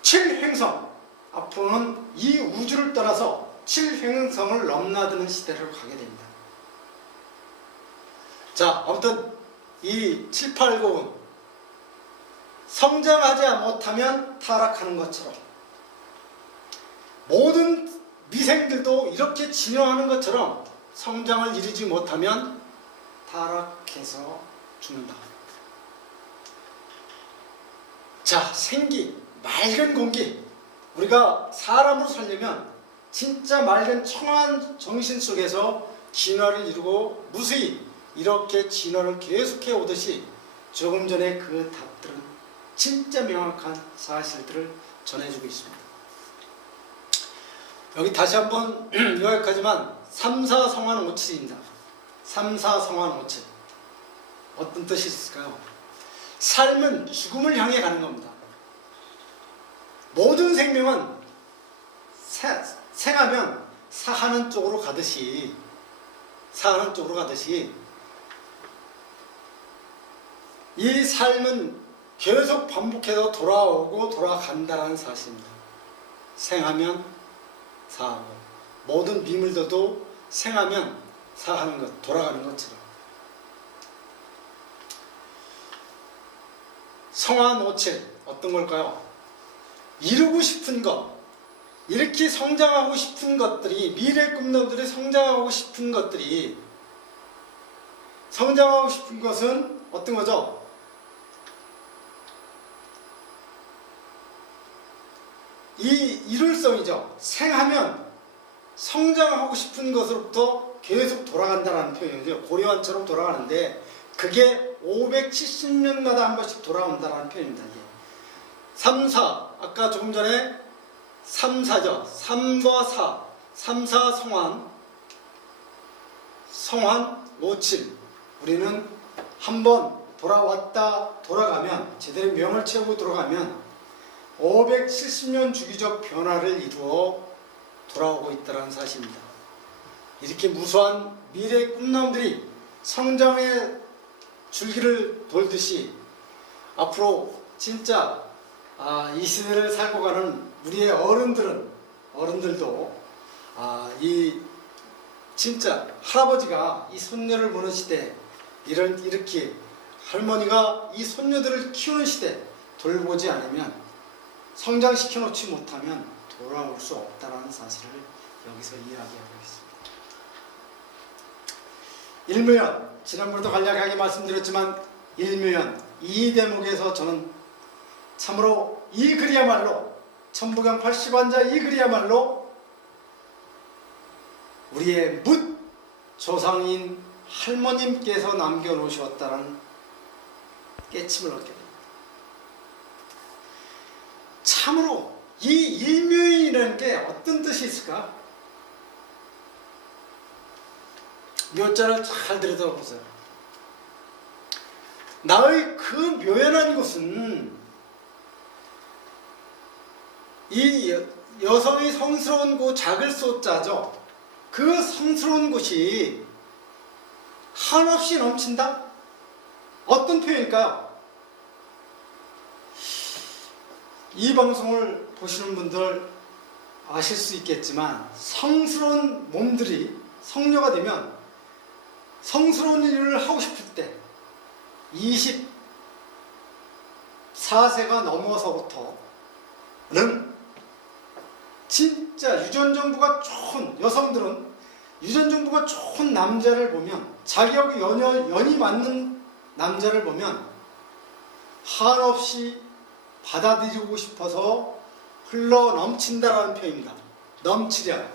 7행성 앞으로는 이 우주를 떠나서 7행성을 넘나드는 시대를 가게 됩니다. 자, 아무튼 이 7, 8, 9은 성장하지 못하면 타락하는 것처럼 모든 미생들도 이렇게 진화하는 것처럼 성장을 이루지 못하면 타락해서 죽는다. 자, 생기, 맑은 공기. 우리가 사람으로 살려면 진짜 맑은 청한 정신 속에서 진화를 이루고 무수히 이렇게 진화를 계속해 오듯이 조금 전에 그 답들은 진짜 명확한 사실들을 전해주고 있습니다. 여기 다시 한번 요약하지만 3, 4 성한 5칠입니다. 3, 4 성한 5칠. 어떤 뜻이 있을까요? 삶은 죽음을 향해 가는 겁니다. 모든 생명은 생하면 사하는 쪽으로 가듯이 이 삶은 계속 반복해서 돌아오고 돌아간다는 사실입니다. 생하면 사하고 모든 미물들도 생하면 사하는 것, 돌아가는 것처럼 성한 5칠 어떤 걸까요? 이루고 싶은 것, 이렇게 성장하고 싶은 것들이 미래 꿈놈들이 성장하고 싶은 것들이 성장하고 싶은 것은 어떤 거죠? 이 일울성이죠. 생하면 성장하고 싶은 것으로부터 계속 돌아간다는 표현이죠. 고려한처럼 돌아가는데 그게 570년마다 한 번씩 돌아온다는 표현입니다. 이게. 3, 4 아까 조금 전에 3, 4죠. 3과 4 3, 4 성환 5, 7 우리는 한번 돌아왔다 돌아가면 제대로 명을 채우고 돌아가면 570년 주기적 변화를 이루어 돌아오고 있다는 사실입니다. 이렇게 무수한 미래의 꿈나무들이 성장의 줄기를 돌듯이 앞으로 진짜 이 시대를 살고 가는 우리의 어른들도 이 진짜 할아버지가 이 손녀를 보는 시대 이렇게 할머니가 이 손녀들을 키우는 시대 돌보지 않으면 성장시켜 놓지 못하면 돌아올 수 없다는 사실을 여기서 이야기하고 있습니다. 일묘연, 지난번에도 간략하게 말씀드렸지만 일묘연 이 대목에서 저는 참으로 이 글이야말로 천부경 80원자 이 글이야말로 우리의 묻 조상인 할머님께서 남겨놓으셨다는 깨침을 얻게 됩니다. 참으로 이 일묘인이라는 게 어떤 뜻이 있을까? 묘자를 잘 들여다보세요. 나의 그 묘연한 곳은 이 여성이 성스러운 곳 작을 소자죠. 그 성스러운 곳이 한없이 넘친다? 어떤 표현일까요? 이 방송을 보시는 분들 아실 수 있겠지만 성스러운 몸들이 성녀가 되면 성스러운 일을 하고 싶을 때 24세가 넘어서부터는 진짜 유전정부가 좋은 여성들은 유전정부가 좋은 남자를 보면 자기하고 연이 맞는 남자를 보면 한없이 받아들이고 싶어서 흘러 넘친다라는 표현입니다. 넘치랴.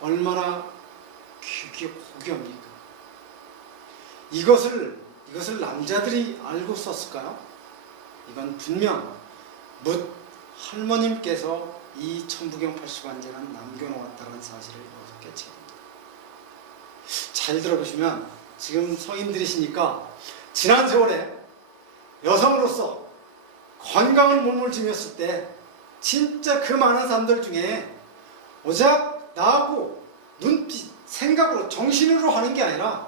얼마나 그게 고귀합니까? 이것을 남자들이 알고 썼을까요? 이건 분명 묻 할머님께서 이 천부경 80완제는 남겨놓았다는 사실을 여기서 깨치게 됩니다. 잘 들어보시면 지금 성인들이시니까 지난 세월에 여성으로서 건강한 몸을 지녔을 때 진짜 그 많은 사람들 중에 오작 나하고 눈빛, 생각으로, 정신으로 하는 게 아니라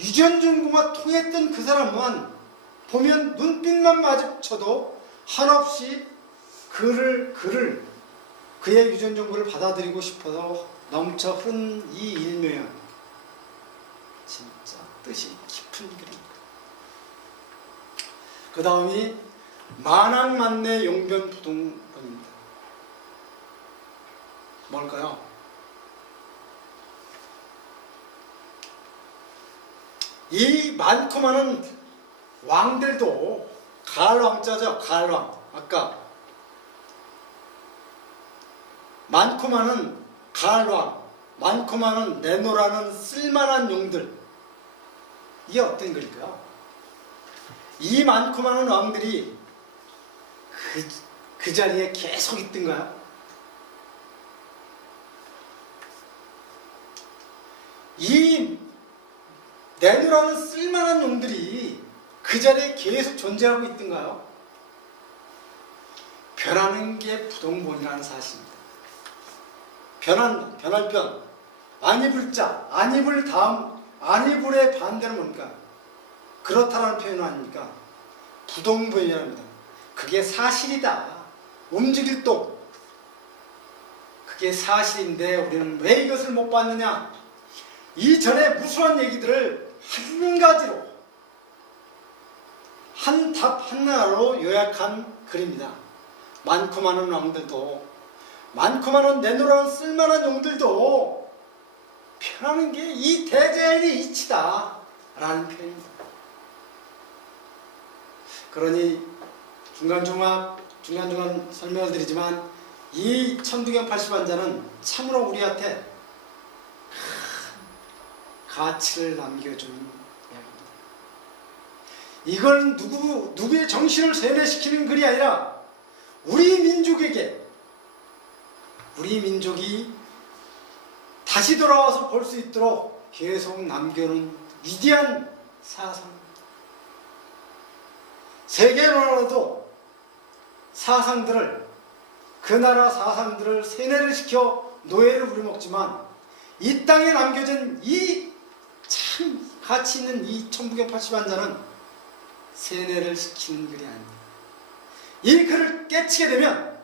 유전정부가 통했던 그 사람만 보면 눈빛만 마주쳐도 한없이 그의 유전정부를 받아들이고 싶어서 넘쳐 흐른 이 일묘연, 진짜 뜻이 깊은 그림. 그 다음이 만왕만내 용변부동본입니다. 뭘까요? 이 많고 많은 왕들도, 가을왕자죠, 가을왕. 아까 많고 많은 가을왕, 많고 많은 내노라는 쓸만한 용들, 이게 어떤 글일까요? 이 많고 많은 왕들이 그 자리에 계속 있던가요? 이 내노라는 쓸만한 용들이 그 자리에 계속 존재하고 있던가요? 변하는 게 부동본이라는 사실입니다. 변한다, 변할 변. 아니불 자, 아니불 다음, 아니불의 반대는 뭡니까? 그렇다라는 표현 아닙니까? 부동본이랍니다. 그게 사실이다. 움직일 동. 그게 사실인데 우리는 왜 이것을 못 봤느냐? 이전에 무수한 얘기들을 한 가지로, 한 답 하나로 요약한 글입니다. 많고 많은 왕들도, 많고 많은 내노라는 쓸만한 용들도 변하는 게 이 대자연의 이치다 라는 표현입니다. 그러니 중간중간 설명을 드리지만 이 천두경 80완자는 참으로 우리한테 가치를 남겨주는 이야기입니다. 이건 누구의 정신을 세뇌시키는 글이 아니라 우리 민족이 다시 돌아와서 볼 수 있도록 계속 남겨놓은 위대한 사상. 세계로라도 사상들을, 그 나라 사상들을 세뇌를 시켜 노예를 부려먹지만 이 땅에 남겨진 이 참 가치 있는 이 천부경 80완자는 세뇌를 시키는 글이 아닙니다. 이 글을 깨치게 되면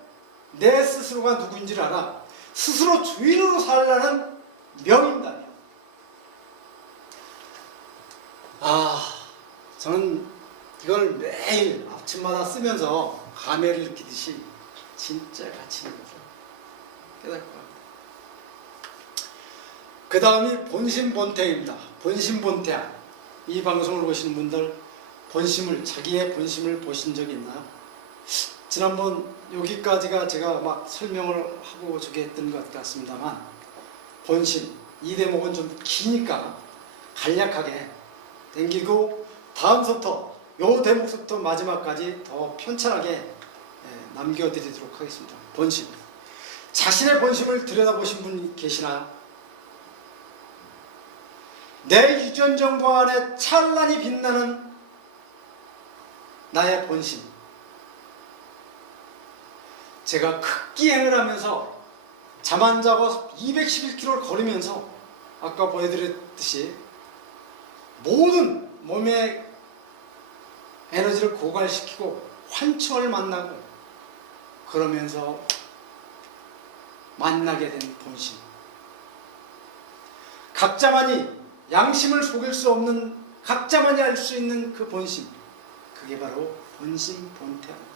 내 스스로가 누구인지를 알아 스스로 주인으로 살라는 명입니다. 저는 이걸 매일 아침마다 쓰면서 감회를 느끼듯이 진짜 가치 있는 것을 깨닫고 합니다. 그 다음이 본심본태입니다. 본심본태. 이 방송을 보시는 분들 자기의 본심을 보신 적이 있나요? 지난번 여기까지가 제가 막 설명을 하고 저기 했던 것 같습니다만, 본심, 이 대목은 좀 기니까 간략하게 당기고 다음부터 요 대목부터 마지막까지 더 편찮하게 남겨드리도록 하겠습니다. 본심. 자신의 본심을 들여다보신 분 계시나요? 내 유전정보 안에 찬란히 빛나는 나의 본심. 제가 극기행을 하면서 잠 안 자고 211km를 걸으면서 아까 보여드렸듯이 모든 몸의 에너지를 고갈시키고 환청을 만나고 그러면서 만나게 된 본심. 각자만이 양심을 속일 수 없는, 각자만이 알 수 있는 그 본심, 그게 바로 본심본태입니다.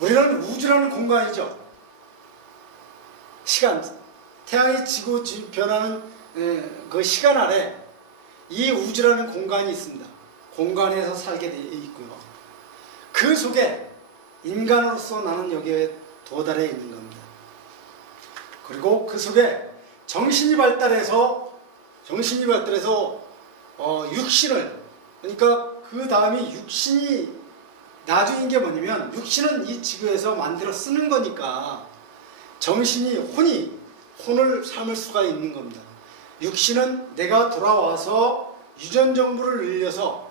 우리는 우주라는 공간이죠. 시간, 태양이 지고 변하는 그 시간 아래 이 우주라는 공간이 있습니다. 공간에서 살게 되어 있고요. 그 속에 인간으로서 나는 여기에 도달해 있는 겁니다. 그리고 그 속에 정신이 발달해서 육신을, 그러니까 그 다음이 육신이 나중인 게 뭐냐면, 육신은 이 지구에서 만들어 쓰는 거니까 정신이 혼을 삼을 수가 있는 겁니다. 육신은 내가 돌아와서 유전 정보를 늘려서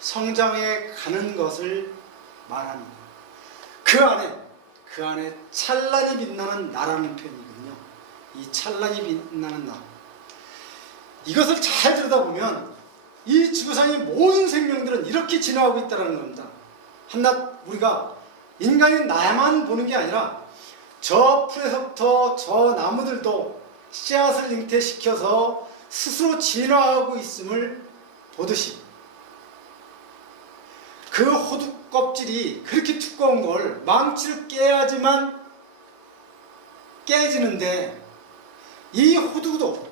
성장해 가는 것을 말합니다. 그 안에 찬란히 빛나는 나라는 표현이거든요. 이 찬란히 빛나는 나. 이것을 잘 들여다보면 이 지구상의 모든 생명들은 이렇게 진화하고 있다는 겁니다. 한낱 우리가 인간이 나만 보는 게 아니라 저 풀에서부터 저 나무들도 씨앗을 잉태시켜서 스스로 진화하고 있음을 보듯이 그 호두 껍질이 그렇게 두꺼운 걸 망치를 깨야지만 깨지는데 이 호두도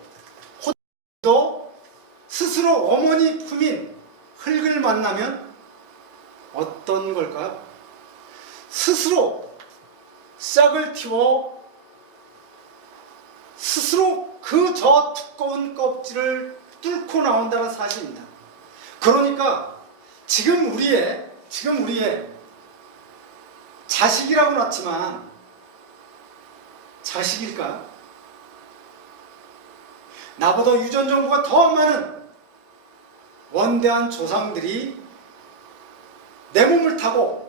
스스로 어머니 품인 흙을 만나면 어떤 걸까요? 스스로 싹을 틔워 스스로 그 저 두꺼운 껍질을 뚫고 나온다는 사실입니다. 그러니까 지금 우리의 자식이라고 났지만 자식일까? 나보다 유전 정보가 더 많은 원대한 조상들이 내 몸을 타고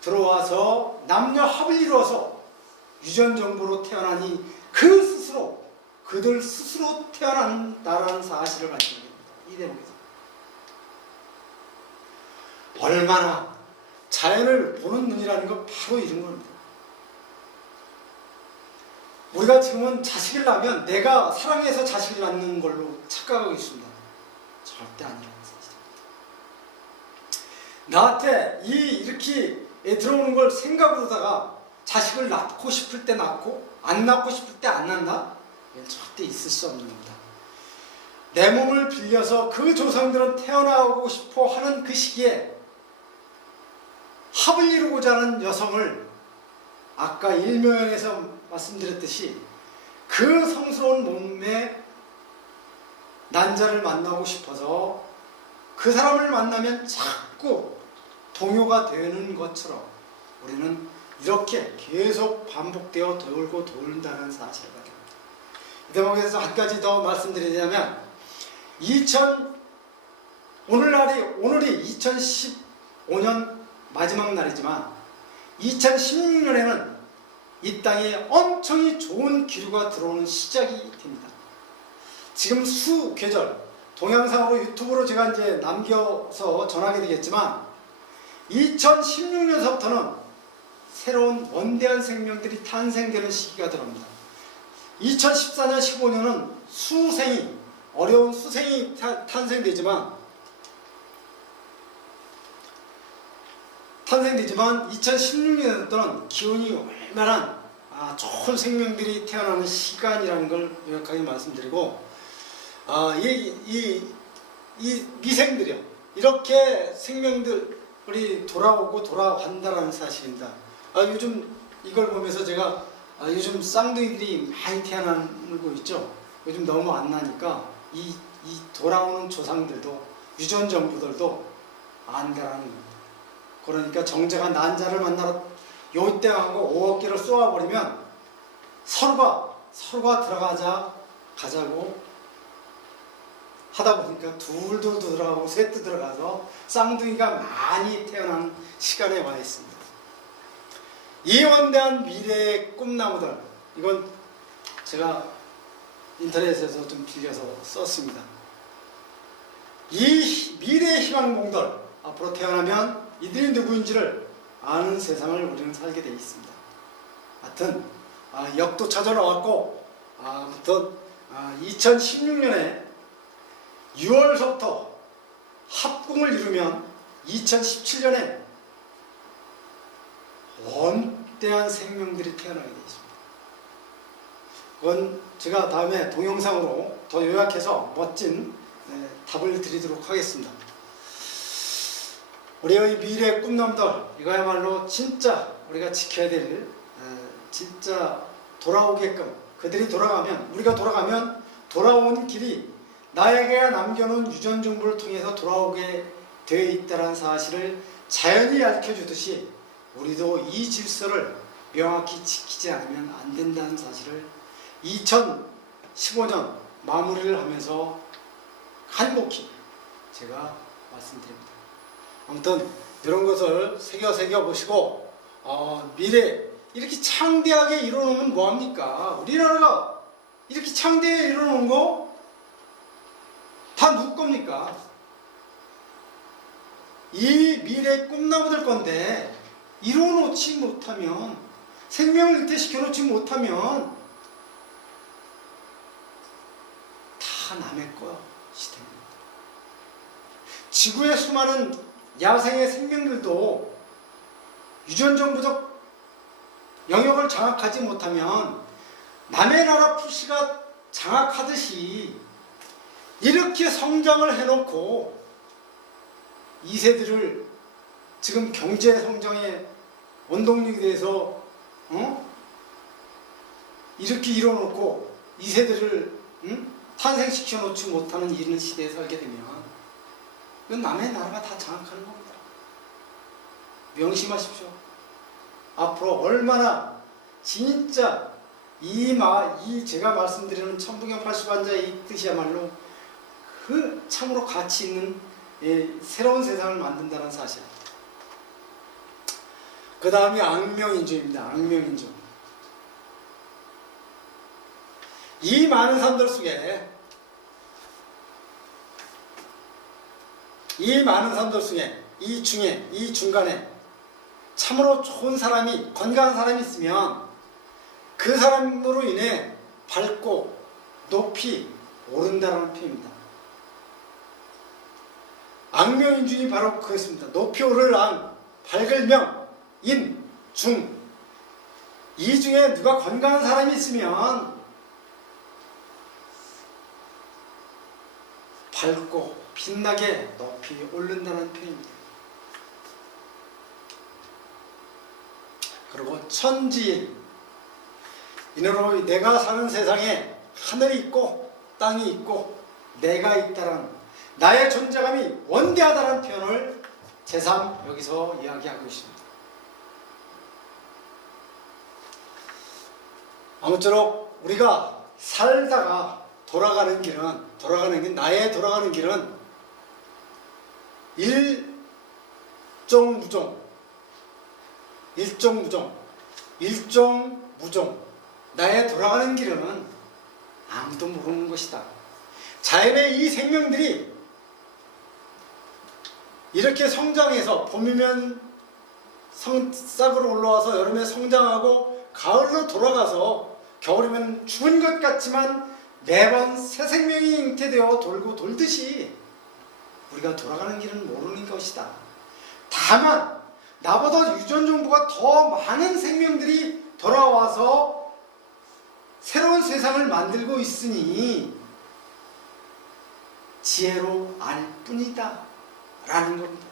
들어와서 남녀 합을 이루어서 유전 정보로 태어나니 그들 스스로 태어난다라는 사실을 밝히는 겁니다. 이 대목에서 얼마나 자연을 보는 눈이라는 건 바로 이런 겁니다. 우리가 지금은 자식을 낳으면 내가 사랑해서 자식을 낳는 걸로 착각하고 있습니다. 절대 아니라는 사실입니다. 나한테 이렇게 들어오는 걸 생각으로다가 자식을 낳고 싶을 때 낳고 안 낳고 싶을 때 안 낳는다? 이건 절대 있을 수 없는 겁니다. 내 몸을 빌려서 그 조상들은 태어나고 싶어 하는 그 시기에 합을 이루고자 하는 여성을 아까 일묘연에서 말씀드렸듯이 그 성스러운 몸에 난자를 만나고 싶어서 그 사람을 만나면 자꾸 동요가 되는 것처럼 우리는 이렇게 계속 반복되어 돌고 돈다는 사실을 밝힙니다. 이 대목에서 한 가지 더 말씀드리자면 오늘이 2015년 마지막 날이지만 2016년에는 이 땅에 엄청이 좋은 기류가 들어오는 시작이 됩니다. 지금 수계절 동영상으로 유튜브로 제가 이제 남겨서 전하게 되겠지만 2016년서부터는 새로운 원대한 생명들이 탄생되는 시기가 들어옵니다. 2014년, 15년은 어려운 수생이 탄생되지만 2016년부터는 기운이 얼마나 좋은 생명들이 태어나는 시간이라는 걸 명확하게 말씀드리고 이 미생들이요 이렇게 생명들이 돌아오고 돌아간다라는 사실입니다. 요즘 이걸 보면서 제가 요즘 쌍둥이들이 많이 태어나고 있죠. 요즘 너무 안 나니까 이 돌아오는 조상들도 유전 정보들도 안다라는 겁니다. 그러니까 정제가 난자를 만나러 요때하고 5억 개를 쏘아버리면 서로가 가자고 하다 보니까 둘도 들어가고 셋도 들어가서 쌍둥이가 많이 태어난 시간에 와 있습니다. 이 원대한 미래의 꿈나무들, 이건 제가 인터넷에서 좀 빌려서 썼습니다. 이 미래의 희망봉들, 앞으로 태어나면 이들이 누구인지를 아는 세상을 우리는 살게 되어 있습니다. 하여튼 역도 찾아나왔고 아무튼 2016년에 6월서부터 합궁을 이루면 2017년에 원대한 생명들이 태어나게 되어 있습니다. 그건 제가 다음에 동영상으로 더 요약해서 멋진 답을 드리도록 하겠습니다. 우리의 미래의 꿈나무들, 이거야말로 진짜 우리가 지켜야 될 진짜 돌아오게끔 그들이 돌아가면 우리가 돌아가면 돌아오는 길이 나에게 남겨놓은 유전 정보를 통해서 돌아오게 되어 있다는 사실을 자연이 알려주듯이 우리도 이 질서를 명확히 지키지 않으면 안 된다는 사실을 2015년 마무리를 하면서 간곡히 제가 말씀드립니다. 아무튼 이런 것을 새겨 보시고 미래 이렇게 창대하게 이뤄놓으면 뭐합니까? 우리나라가 이렇게 창대하게 이뤄놓은 거 다 누구 겁니까? 이 미래 꿈나무들 건데 이뤄놓지 못하면, 생명을 잉태시켜 놓지 못하면 다 남의 거야, 시대는. 지구의 수많은 야생의 생명들도 유전정보적 영역을 장악하지 못하면 남의 나라 푸시가 장악하듯이 이렇게 성장을 해놓고 이세들을 지금 경제 성장의 원동력에 대해서 이렇게 이뤄놓고 이세들을 탄생시켜 놓지 못하는 이런 시대에 살게 되면 이건 남의 나라가 다 장악하는 겁니다. 명심하십시오. 앞으로 얼마나 진짜 이 제가 말씀드리는 천부경 80환자의 이 뜻이야말로 그 참으로 가치 있는 새로운 세상을 만든다는 사실. 그 다음이 악명인주입니다. 악명인주. 이 많은 사람들 속에 이 중간에 참으로 좋은 사람이, 건강한 사람이 있으면 그 사람으로 인해 밝고 높이 오른다는 표현입니다. 악명인중이 바로 그것입니다. 높이 오를 악, 밝을 명, 인, 중. 이 중에 누가 건강한 사람이 있으면 밝고 빛나게 높이 오른다는 표현입니다. 그리고 천지인, 이너로 내가 사는 세상에 하늘이 있고 땅이 있고 내가 있다는 나의 존재감이 원대하다는 표현을 제3 여기서 이야기하고 있습니다. 아무쪼록 우리가 살다가 돌아가는 길은 나의 돌아가는 길은 일종무종, 나의 돌아가는 길은 아무도 모르는 것이다. 자연의 이 생명들이 이렇게 성장해서 봄이면 싹으로 올라와서 여름에 성장하고 가을로 돌아가서 겨울이면 죽은 것 같지만 매번 새 생명이 잉태되어 돌고 돌듯이 우리가 돌아가는 길은 모르는 것이다. 다만 나보다 유전 정보가 더 많은 생명들이 돌아와서 새로운 세상을 만들고 있으니 지혜로 알 뿐이다 라는 겁니다.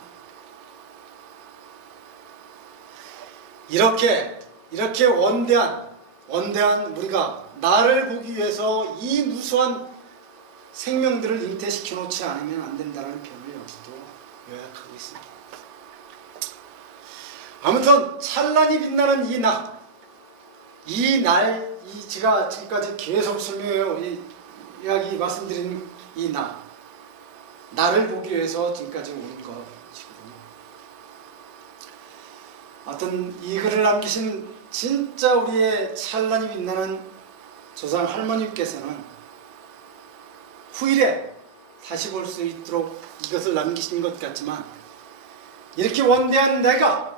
이렇게 원대한 우리가 나를 보기 위해서 이 무수한 생명들을 잉태시켜 놓지 않으면 안 된다는 표현을 여기도 요약하고 있습니다. 아무튼 찬란히 빛나는 제가 지금까지 계속 이야기 말씀드린 나를 보기 위해서 지금까지 온 것이거든요. 하여튼 이 글을 남기신 진짜 우리의 찬란히 빛나는 조상 할머님께서는 후일에 다시 볼 수 있도록 이것을 남기신 것 같지만 이렇게 원대한 내가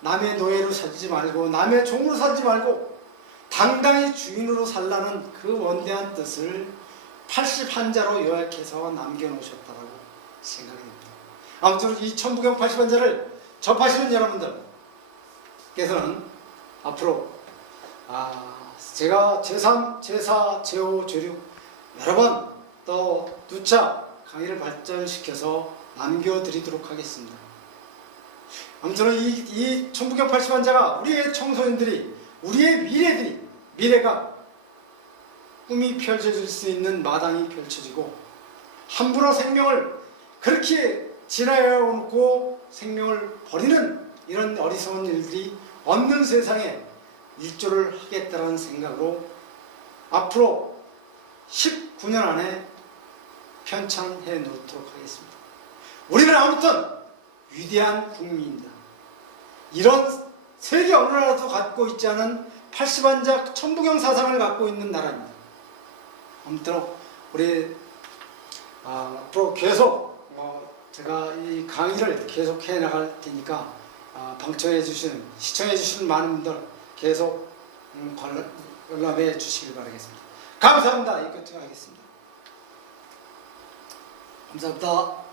남의 노예로 살지 말고 남의 종으로 살지 말고 당당히 주인으로 살라는 그 원대한 뜻을 80환자로 요약해서 남겨놓으셨다고 생각이 됩니다. 아무튼 이 천부경 80환자를 접하시는 여러분들께서는 앞으로 제가 제3, 제4, 제5, 제6 여러 번 또 누차 강의를 발전시켜서 남겨드리도록 하겠습니다. 아무튼 이 천부경 80환자가 우리의 청소년들이 우리의 미래가 꿈이 펼쳐질 수 있는 마당이 펼쳐지고 함부로 생명을 그렇게 지나여놓고 생명을 버리는 이런 어리석은 일들이 없는 세상에 일조를 하겠다는 생각으로 앞으로 19년 안에 편찬해 놓도록 하겠습니다. 우리는 아무튼 위대한 국민입니다. 이런 세계 어느 나라도 갖고 있지 않은 80환자 천부경 사상을 갖고 있는 나라입니다. 아무튼 우리 앞으로 계속 제가 이 강의를 계속해 나갈 테니까 방청해 주시는, 시청해 주시는 많은 분들 계속 관람해 주시길 바라겠습니다. 감사합니다. 이끝 하겠습니다. 감사합니다.